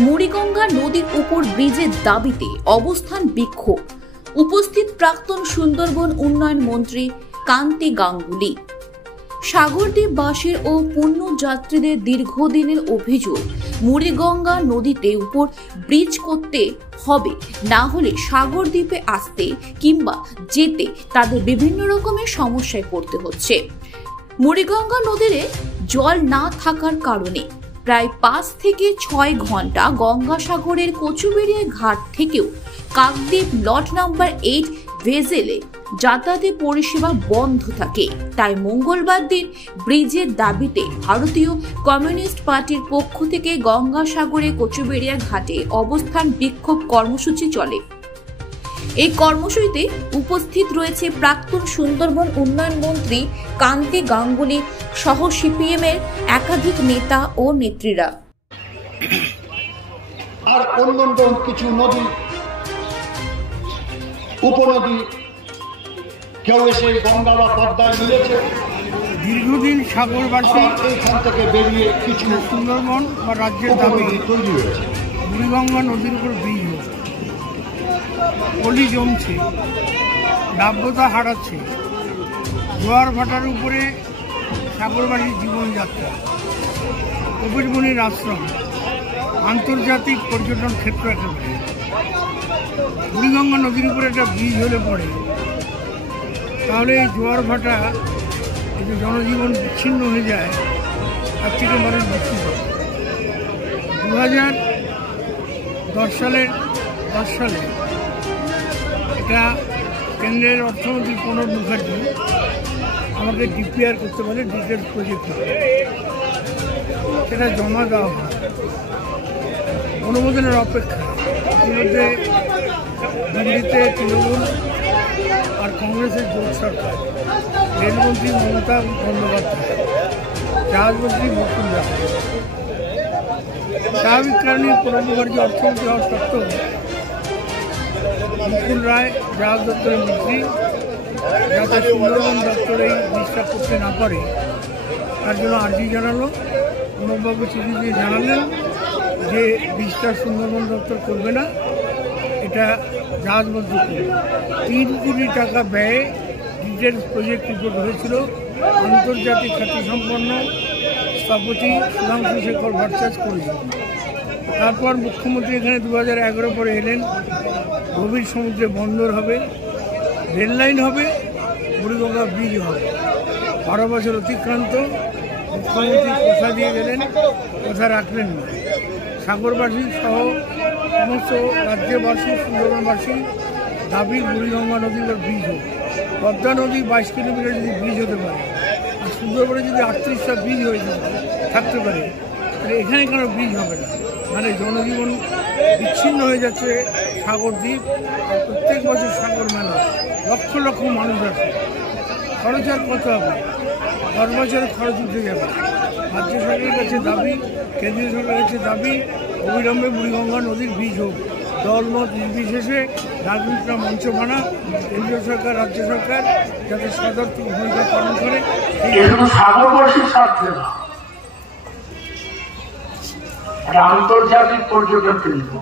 মুড়িগঙ্গা নদীর উপর ব্রিজের দাবিতে অবস্থান বিক্ষোভ। উপস্থিত প্রাক্তন সুন্দরবন উন্নয়ন মন্ত্রী কান্তি গাঙ্গুলি। সাগরদ্বীপবাসীর ও পুণ্যযাত্রীদের দীর্ঘদিনের অভিযোগ, মুড়িগঙ্গা নদীতে উপর ব্রিজ করতে হবে, না হলে সাগরদ্বীপে আসতে কিংবা যেতে তাদের বিভিন্ন রকমের সমস্যায় পড়তে হচ্ছে। মুড়িগঙ্গা নদীতে জল না থাকার কারণে প্রায় 5 থেকে 6 ঘন্টা গঙ্গাসাগরের কচুবেড়িয়া ঘাট থেকেও কাকদ্বীপ লট নাম্বার 8 ভেসেলে যাতায়াতের পরিষেবা বন্ধ থাকে। তাই মঙ্গলবার দিন ব্রিজের দাবিতে ভারতীয় কমিউনিস্ট পার্টির পক্ষ থেকে গঙ্গাসাগরে কচুবেড়িয়া ঘাটে অবস্থান বিক্ষোভ কর্মসূচি চলে। এই কর্মসূচিতে উপস্থিত রয়েছে প্রাক্তন সুন্দরবন উন্নয়ন মন্ত্রী কান্তি গাঙ্গুলি সহ সিপিএম এর একাধিক নেতা ও নেত্রীরা। আর অন্যান্য কিছু নদী, উপনদী কেউ এসে গঙ্গা বা পদ্মায় মিলেছে। দীর্ঘদিন সাগরবাসী এখান থেকে বেরিয়ে কিছু সুন্দরবন বা রাজ্যের দাবি তৈরি হয়েছে। মুড়িগঙ্গা নদীর উপর ব্রিজ হোক, পলি জমছে, নাব্যতা হারাচ্ছে, জোয়ার ভাটার উপরে সাগরবাসীর জীবনযাত্রা, কবিরবনির আশ্রম, আন্তর্জাতিক পর্যটন ক্ষেত্র একেবারে। মুড়িগঙ্গা নদীর উপরে একটা ব্রিজ হলে পড়ে তাহলে এই জোয়ার ভাটা যদি জনজীবন বিচ্ছিন্ন হয়ে যায়, তার থেকে মানুষ মুক্তি পাবে। 2010 সালে এটা কেন্দ্রের অর্থমন্ত্রী প্রণব মুখার্জি আমাকে ডিপিআর করতে পারে, ডিটেলস প্রজেক্ট, সেটা জমা দেওয়া হয় অনুমোদনের অপেক্ষা। ইতিমধ্যে দিল্লিতে তৃণমূল আর কংগ্রেসের জোট সরকার, রেলমন্ত্রী মমতা বন্দ্যোপাধ্যায়, জাহাজমন্ত্রী মুকুল রায়, স্বাভাবিক কারণে প্রণব মুখার্জি অর্থমন্ত্রী হওয়া সত্ত্বেও মুকুল রায় জাহাজ দপ্তরের মন্ত্রী, যাতে সুন্দরবন দপ্তর এই জিনিসটা করতে না পারে তার জন্য আর্জি জানালো। প্রণববাবু চিঠি দিয়ে জানালেন যে ব্রিজটা সুন্দরবন দপ্তর করবে না, এটা জাহাজ মন্ত্রী করবে। 3 কোটি টাকা ব্যয়ে ডিটেলস প্রজেক্ট রিপোর্ট হয়েছিল। আন্তর্জাতিক খ্যাতিসম্পন্ন স্থপতি সুধাংশু শেখর ভট্টাচার্য করেছিল। তারপর মুখ্যমন্ত্রী এখানে 2011 পরে এলেন। গভীর সমুদ্রে বন্দর হবে, রেললাইন হবে, মুড়িগঙ্গা ব্রিজ হবে। 12 বছর অতিক্রান্ত, মুখ্যমন্ত্রী কথা দিয়ে গেলেন, কথা রাখলেন না। সাগরবাসী সহ সমস্ত রাজ্যবাসী, সুন্দরবনবাসী দাবি মুড়িগঙ্গা নদীর ব্রিজ হোক। পদ্মা নদী 22 কিলোমিটার যদি ব্রিজ হতে পারে, আর সুন্দরবনে যদি 38টা ব্রিজ হয়ে থাকতে পারে, তাহলে এখানে কেন ব্রিজ হবে না? মানে জনজীবন বিচ্ছিন্ন হয়ে যাচ্ছে সাগরদ্বীপ। আর প্রত্যেক বছর সাগর মেলা, লক্ষ লক্ষ মানুষ আসে। খরচ আর কত হবে? 10 বছরের খরচ উঠে যাবে। রাজ্য সরকারের কাছে দাবি, কেন্দ্রীয় সরকারের কাছে দাবি, অবিলম্বে মুড়িগঙ্গা নদীর ব্রিজ হোক। দলমত নির্বিশেষে রাজনীতিটা মঞ্চ বানা কেন্দ্রীয় সরকার, রাজ্য সরকার যাতে সদর্থক ভূমিকা পালন করে। সাগরবাসীর স্বার্থে না, আন্তর্জাতিক পর্যটন কেন্দ্র।